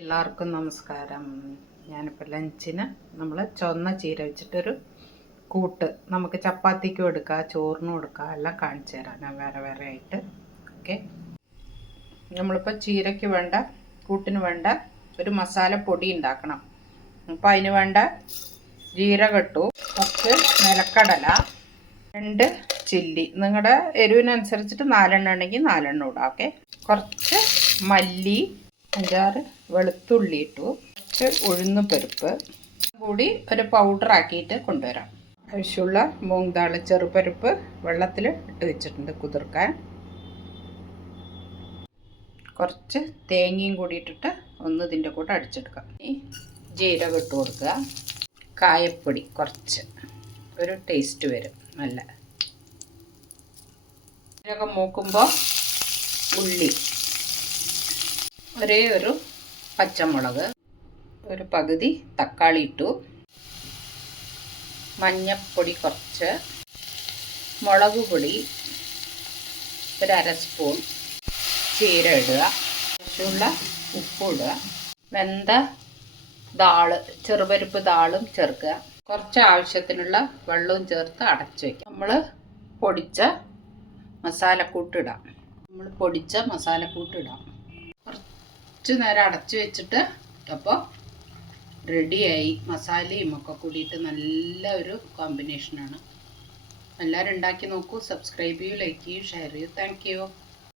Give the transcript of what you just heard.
എല്ലാവർക്കും നമസ്കാരം. ഞാനിപ്പോൾ ലഞ്ചിന് നമ്മൾ ചുവന്ന ചീര വെച്ചിട്ടൊരു കൂട്ട് നമുക്ക് ചപ്പാത്തിക്കും എടുക്കാം, ചോറിനും എടുക്കാം, എല്ലാം കാണിച്ചു തരാം ഞാൻ വേറെ വേറെ ആയിട്ട്. ഓക്കെ, നമ്മളിപ്പോൾ ചീരയ്ക്ക് വേണ്ട കൂട്ടിന് വേണ്ട ഒരു മസാല പൊടി ഉണ്ടാക്കണം. അപ്പോൾ അതിന് വേണ്ട ജീരകം ഇട്ടു, കുറച്ച് നിലക്കടല, 2 ചില്ലി, നിങ്ങളുടെ എരിവിനനുസരിച്ചിട്ട് 4 ഉണ്ടെങ്കിൽ 4 ഇടാം. ഓക്കെ, കുറച്ച് മല്ലി, 5-6 വെളുത്തുള്ളി ഇട്ടു, കുറച്ച് ഉഴുന്ന് പരിപ്പ് കൂടി ഒരു പൗഡർ ആക്കിയിട്ട് കൊണ്ടുവരാം. ആവശ്യമുള്ള മൂങ് ദാൾ ചെറുപരിപ്പ് വെള്ളത്തിൽ ഇട്ട് വെച്ചിട്ടുണ്ട് കുതിർക്കാൻ. കുറച്ച് തേങ്ങയും കൂടി ഇട്ടിട്ട് ഒന്ന് ഇതിൻ്റെ കൂടെ അടിച്ചെടുക്കാം. ഈ ജീരകം ഇട്ട് കൊടുക്കുക, കായപ്പൊടി കുറച്ച്, ഒരു ടേസ്റ്റ് വരും നല്ല. ജീരകം മൂക്കുമ്പോൾ ഉള്ളി, ഒരേ ഒരു പച്ചമുളക്, ഒരു പകുതി തക്കാളി ഇട്ടു, മഞ്ഞൾപ്പൊടി കുറച്ച്, മുളക് പൊടി ഒരു 1/2 സ്പൂൺ, ചീര ഇടുക, ആവശ്യമുള്ള ഉപ്പ് ഇടുക, വെന്ത ദാള് ചെറുപരിപ്പ് ദാളും ചേർക്കുക, കുറച്ച് ആവശ്യത്തിനുള്ള വെള്ളവും ചേർത്ത് അടച്ചു വയ്ക്കുക. നമ്മൾ പൊടിച്ച മസാലക്കൂട്ടിടാം. കുറച്ച് നേരം അടച്ചു വെച്ചിട്ട് അപ്പോൾ റെഡിയായി. മസാലയും ഒക്കെ കൂടിയിട്ട് നല്ല ഒരു കോമ്പിനേഷനാണ്. എല്ലാവരും ഉണ്ടാക്കി നോക്കൂ. സബ്സ്ക്രൈബ് ചെയ്യൂ, ലൈക്ക് ചെയ്യൂ, ഷെയർ ചെയ്യൂ. Thank you.